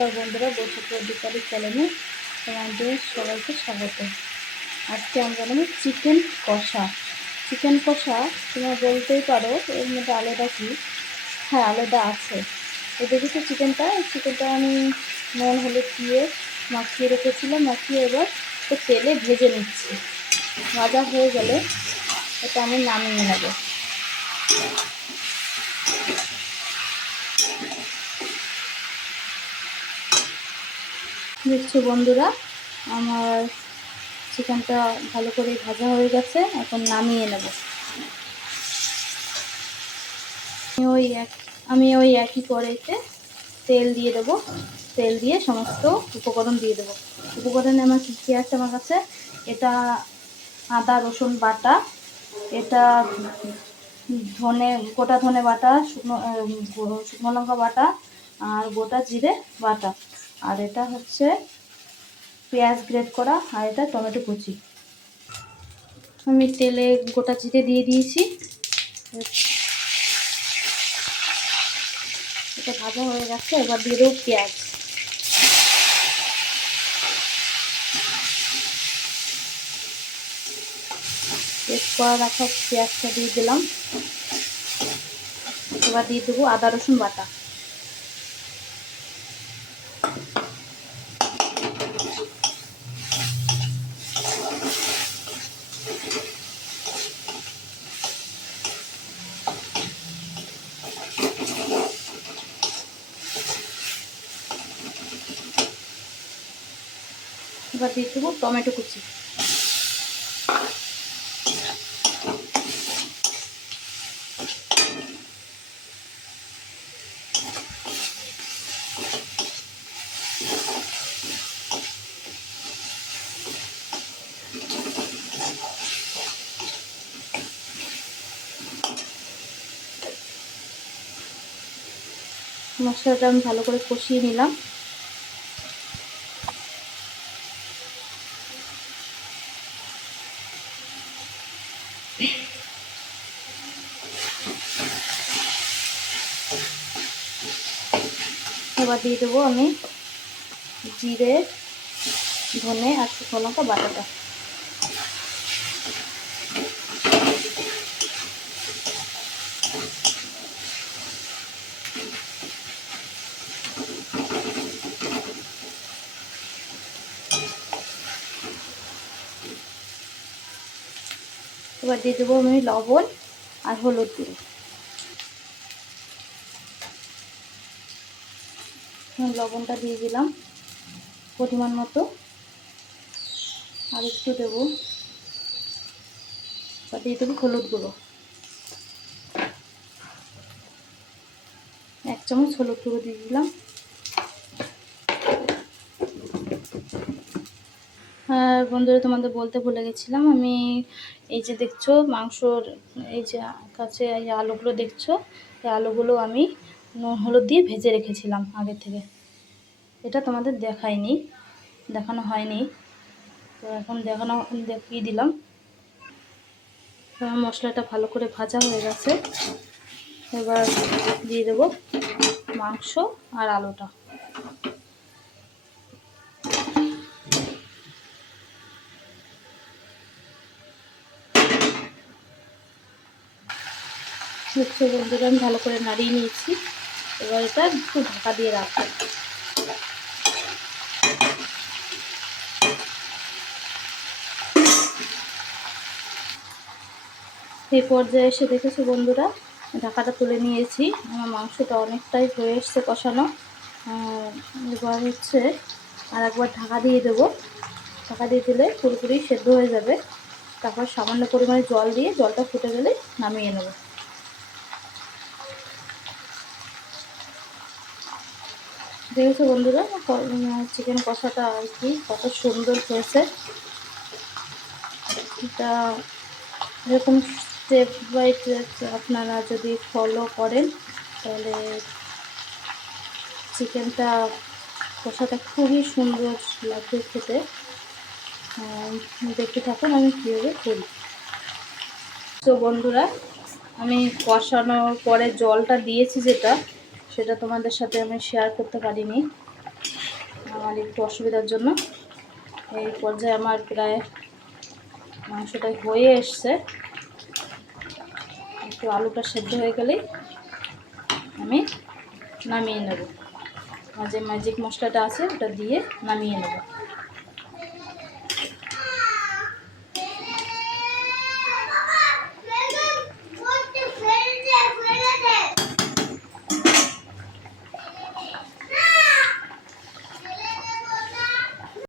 বন্ধুরা, বৈঠক অধিকারী চ্যানেলে তোমাদের সবাইকে স্বাগত। আজকে আমরা বানাবো চিকেন কষা। চিকেন কষা তোমরা বলতেই পারো এর মধ্যে আলাদা কি? হ্যাঁ, আলাদা আছে। তো দেখেছো চিকেনটা আমি নুন হলুদ দিয়ে মাখিয়ে রেখেছিলাম। মাখিয়ে এবার তো তেলে ভেজে নিচ্ছি। ভাজা হয়ে গেলে এটা আমি নামিয়ে নেব। দেখছো বন্ধুরা, আমার চিকেনটা ভালো করে ভাজা হয়ে গেছে। এখন নামিয়ে নেব। আমি ওই একই কড়াইতে তেল দিয়ে দেবো। তেল দিয়ে সমস্ত উপকরণ দিয়ে দেবো। উপকরণে আমার কী কী আছে আমার কাছে? এটা আদা রসুন বাটা, এটা গোটা ধনে বাটা, শুকনো লঙ্কা বাটা, আর গোটা জিরে বাটা, আর এটা হচ্ছে পেঁয়াজ গ্রেট করা, আর এটা টমেটো কুচি। আমি তেলে গোটা জিরে দিয়ে দিয়েছি। এটা ভাজা হয়ে গেছে। এবার দিয়ে দেবো পেঁয়াজ। পেস্ট করা রাখা পেঁয়াজটা দিয়ে দিলাম। এবার দিয়ে দেবো আদা রসুন বাটা। এবার দিয়ে দেবো টমেটো কুচি। মশলাটা আমি ভালো করে কষিয়ে নিলাম। এবার দিয়ে দেবো আমি জিরে ধনে আর শুকনো লঙ্কা বাটাটা। এবার দিয়ে দেবো আমি লবণ আর হলুদ গুঁড়ো। লবণটা দিয়ে দিলাম পরিমাণ মতো, আর একটু দেবো। এবার দিয়ে দেবো হলুদ গুঁড়ো, 1 চামচ হলুদ গুঁড়ো দিয়ে দিলাম। আর বন্ধুরা, তোমাদের বলতে ভুলে গেছিলাম, আমি এই যে দেখছো মাংসর এই যে কাছে এই আলুগুলো দেখছো, এই আলুগুলো আমি নুন হলুদ দিয়ে ভেজে রেখেছিলাম আগে থেকে। এটা তোমাদের দেখানো হয়নি, তো এখন দেখিয়ে দিলাম। মশলাটা ভালো করে ভাজা হয়ে গেছে। এবার দিয়ে দেবো মাংস আর আলুটা। দেখছো বন্ধুরা, আমি ভালো করে নাড়িয়ে নিয়েছি। এবার এটা একটু ঢাকা দিয়ে রাখবো। এই পর্যায়ে এসে দেখেছো বন্ধুরা, ঢাকাটা তুলে নিয়েছি। আমার মাংসটা অনেকটাই হয়ে এসছে কষানো। এবার হচ্ছে আর একবার ঢাকা দিয়ে দেবো। ঢাকা দিয়ে দিলে পুরোপুরি সেদ্ধ হয়ে যাবে। তারপর সামান্য পরিমাণে জল দিয়ে জলটা ফুটে গেলে নামিয়ে নেব। দেখেছো বন্ধুরা, চিকেন কষাটা আর কি কত সুন্দর হয়েছে। এটা এরকম স্টেপ বাই স্টেপ আপনারা যদি ফলো করেন তাহলে চিকেনটা কষাটা খুবই সুন্দর লাগবে খেতে। দেখতে থাকুন আমি কীভাবে করি। তো বন্ধুরা, আমি কষানোর পরে জলটা দিয়েছি যেটা, সেটা তোমাদের সাথে আমি শেয়ার করতে পারিনি। আমার একটু অসুবিধার জন্য। এই পর্যায়ে আমার প্রায় মাংসটা হয়ে এসছে। একটু আলুটা সেদ্ধ হয়ে গেলেই আমি নামিয়ে নেব। আর যে ম্যাজিক মশলাটা আছে ওটা দিয়ে নামিয়ে নেব।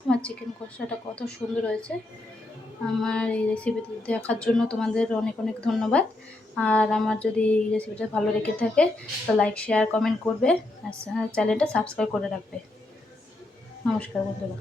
আমার চিকেন কষাটা কত সুন্দর হয়েছে। আমার এই রেসিপিটি দেখার জন্য তোমাদের অনেক অনেক ধন্যবাদ। আর আমার যদি এই রেসিপিটা ভালো লেগে থাকে তো লাইক, শেয়ার, কমেন্ট করবে আর চ্যানেলটা সাবস্ক্রাইব করে রাখবে। নমস্কার বন্ধুরা।